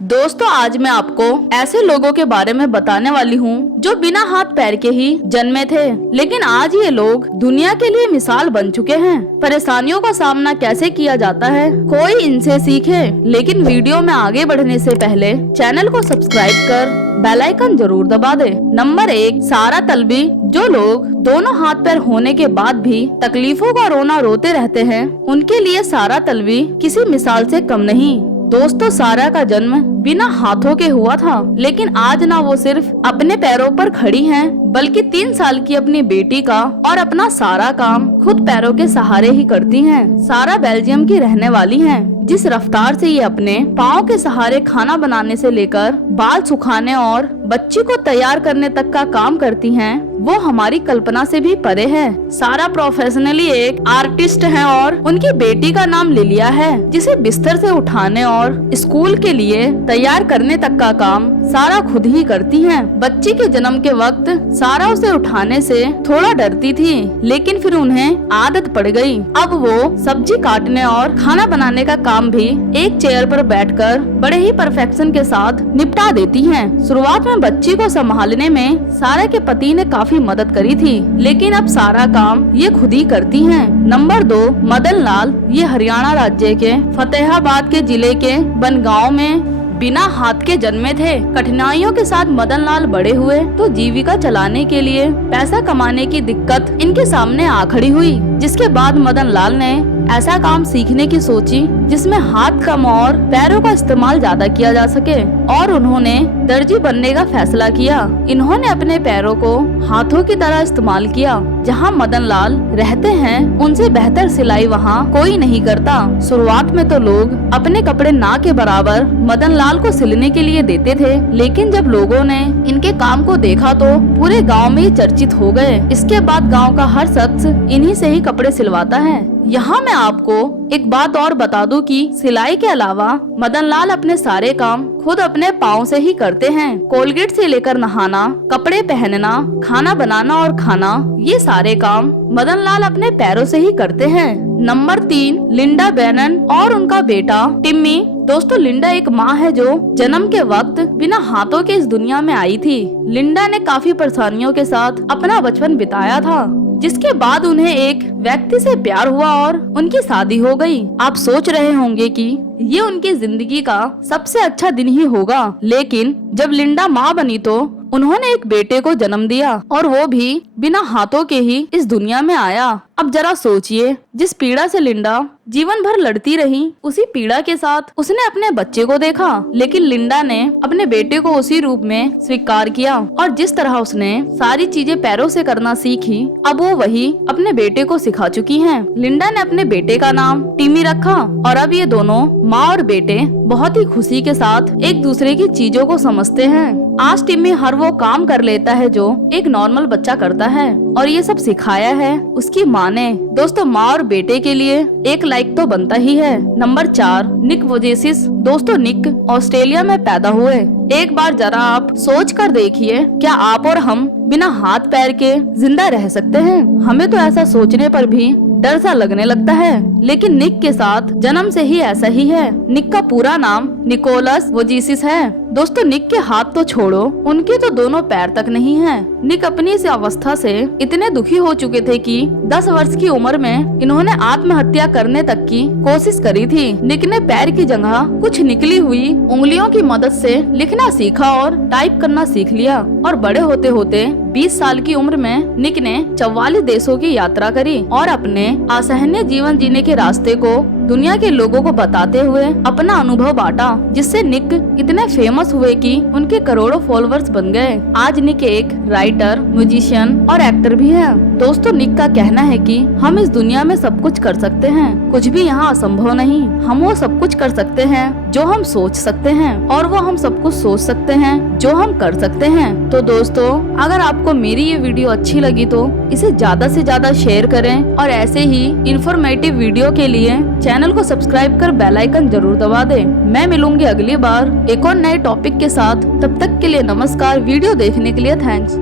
दोस्तों आज मैं आपको ऐसे लोगों के बारे में बताने वाली हूँ जो बिना हाथ पैर के ही जन्मे थे, लेकिन आज ये लोग दुनिया के लिए मिसाल बन चुके हैं। परेशानियों का सामना कैसे किया जाता है कोई इनसे सीखे। लेकिन वीडियो में आगे बढ़ने से पहले चैनल को सब्सक्राइब कर बेल आइकन जरूर दबा दे। नंबर 1, सारा तलबी। जो लोग दोनों हाथ पैर होने के बाद भी तकलीफों का रोना रोते रहते हैं, उनके लिए सारा तलबी किसी मिसाल से कम नहीं। दोस्तों सारा का जन्म बिना हाथों के हुआ था, लेकिन आज ना वो सिर्फ अपने पैरों पर खड़ी हैं, बल्कि 3 साल की अपनी बेटी का और अपना सारा काम खुद पैरों के सहारे ही करती हैं। सारा बेल्जियम की रहने वाली हैं। जिस रफ्तार से ये अपने पाँव के सहारे खाना बनाने से लेकर बाल सुखाने और बच्ची को तैयार करने तक का काम करती हैं, वो हमारी कल्पना से भी परे है। सारा प्रोफेशनली एक आर्टिस्ट हैं और उनकी बेटी का नाम लिलिया है, जिसे बिस्तर से उठाने और स्कूल के लिए तैयार करने तक का काम सारा खुद ही करती हैं। बच्ची के जन्म के वक्त सारा उसे उठाने से थोड़ा डरती थी, लेकिन फिर उन्हें आदत पड़ गई। अब वो सब्जी काटने और खाना बनाने का काम भी एक चेयर पर बैठकर बड़े ही परफेक्शन के साथ निपटा देती हैं। शुरुआत में बच्ची को संभालने में सारा के पति ने काफी मदद करी थी, लेकिन अब सारा काम ये खुद ही करती हैं। नंबर 2, मदन लाल। ये हरियाणा राज्य के फतेहाबाद के जिले के बनगांव में बिना हाथ के जन्मे थे। कठिनाइयों के साथ मदन लाल बड़े हुए तो जीविका चलाने के लिए पैसा कमाने की दिक्कत इनके सामने आ खड़ी हुई, जिसके बाद मदन लाल ने ऐसा काम सीखने की सोची जिसमें हाथ कम और पैरों का इस्तेमाल ज्यादा किया जा सके, और उन्होंने दर्जी बनने का फैसला किया। इन्होंने अपने पैरों को हाथों की तरह इस्तेमाल किया। जहां मदन लाल रहते हैं, उनसे बेहतर सिलाई वहां कोई नहीं करता। शुरुआत में तो लोग अपने कपड़े ना के बराबर मदन लाल को सिलने के लिए देते थे, लेकिन जब लोगों ने इनके काम को देखा तो पूरे गांव में चर्चित हो गए। इसके बाद गांव का हर शख्स इन्हीं से ही कपड़े सिलवाता है। यहाँ मैं आपको एक बात और बता दूं कि सिलाई के अलावा मदन लाल अपने सारे काम खुद अपने पाँव से ही करते हैं। कोलगेट से लेकर नहाना, कपड़े पहनना, खाना बनाना और खाना, ये सारे काम मदन लाल अपने पैरों से ही करते हैं। नंबर 3, लिंडा बेनन और उनका बेटा टिम्मी। दोस्तों लिंडा एक माँ है जो जन्म के वक्त बिना हाथों के इस दुनिया में आई थी। लिंडा ने काफी परेशानियों के साथ अपना बचपन बिताया था, जिसके बाद उन्हें एक व्यक्ति से प्यार हुआ और उनकी शादी हो गई। आप सोच रहे होंगे कि ये उनकी जिंदगी का सबसे अच्छा दिन ही होगा, लेकिन जब लिंडा माँ बनी तो उन्होंने एक बेटे को जन्म दिया, और वो भी बिना हाथों के ही इस दुनिया में आया। अब जरा सोचिए, जिस पीड़ा से लिंडा जीवन भर लड़ती रही, उसी पीड़ा के साथ उसने अपने बच्चे को देखा, लेकिन लिंडा ने अपने बेटे को उसी रूप में स्वीकार किया, और जिस तरह उसने सारी चीजें पैरों से करना सीखी, अब वो वही अपने बेटे को सिखा चुकी हैं। लिंडा ने अपने बेटे का नाम टिमी रखा, और अब ये दोनों माँ और बेटे बहुत ही खुशी के साथ एक दूसरे की चीजों को समझते हैं। आज टिमी हर वो काम कर लेता है जो एक नॉर्मल बच्चा करता है, और ये सब सिखाया है उसकी माँ ने। दोस्तों माँ और बेटे के लिए एक लाइक तो बनता ही है। नंबर 4, निक वोजेसिस। दोस्तों निक ऑस्ट्रेलिया में पैदा हुए। एक बार जरा आप सोच कर देखिए, क्या आप और हम बिना हाथ पैर के जिंदा रह सकते हैं? हमें तो ऐसा सोचने पर भी डर सा लगने लगता है, लेकिन निक के साथ जन्म से ही ऐसा ही है। निक का पूरा नाम निकोलस वोजेसिस है। दोस्तों निक के हाथ तो छोड़ो, उनके तो दोनों पैर तक नहीं हैं। निक अपनी इस अवस्था से इतने दुखी हो चुके थे कि 10 वर्ष की उम्र में इन्होंने आत्महत्या करने तक की कोशिश करी थी। निक ने पैर की जगह कुछ निकली हुई उंगलियों की मदद से लिखना सीखा और टाइप करना सीख लिया, और बड़े होते होते 20 साल की उम्र में निक ने 44 देशों की यात्रा करी और अपने असहनीय जीवन जीने के रास्ते को दुनिया के लोगों को बताते हुए अपना अनुभव बांटा, जिससे निक इतने फेमस हुए कि उनके करोड़ों फॉलोअर्स बन गए। आज निक एक राइटर, म्यूजिशियन और एक्टर भी है। दोस्तों निक का कहना है कि हम इस दुनिया में सब कुछ कर सकते हैं, कुछ भी यहाँ असंभव नहीं। हम वो सब कुछ कर सकते हैं जो हम सोच सकते हैं, और वो हम सब कुछ सोच सकते हैं जो हम कर सकते हैं। तो दोस्तों अगर आपको मेरी ये वीडियो अच्छी लगी तो इसे ज्यादा से ज्यादा शेयर करें, और ऐसे ही इंफॉर्मेटिव वीडियो के लिए चैनल को सब्सक्राइब कर बेल आइकन जरूर दबा दें। मैं मिलूंगी अगली बार एक और नए टॉपिक के साथ। तब तक के लिए नमस्कार। वीडियो देखने के लिए थैंक्स।